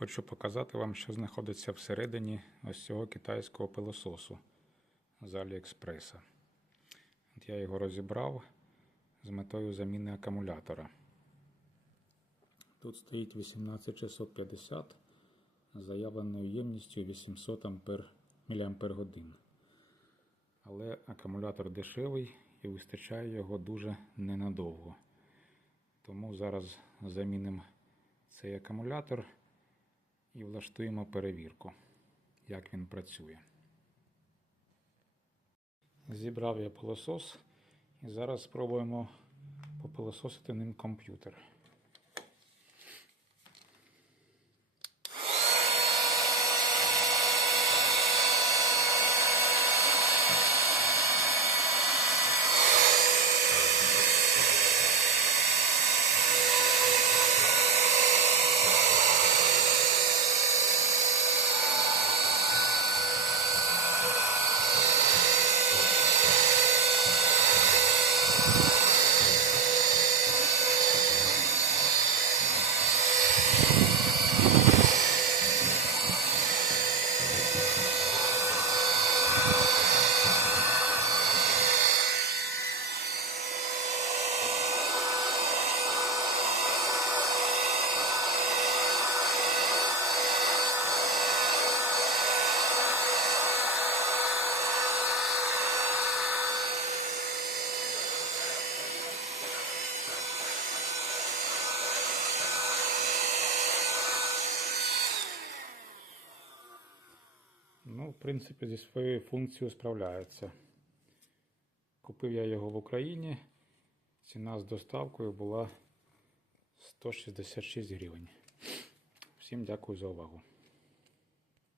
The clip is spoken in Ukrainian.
Хочу показати вам, що знаходиться всередині ось цього китайського пилососу з Аліекспреса. От я його розібрав з метою заміни акумулятора. Тут стоїть 18650 з заявленою ємністю 800 ампер, мАч. Але акумулятор дешевий і вистачає його дуже ненадовго. Тому зараз замінимо цей акумулятор і влаштуємо перевірку, як він працює. Зібрав я пилосос і зараз спробуємо попилососити ним комп'ютер. Ну, в принципі, зі своєю функцією справляється. Купив я його в Україні. Ціна з доставкою була 166 гривень. Всім дякую за увагу.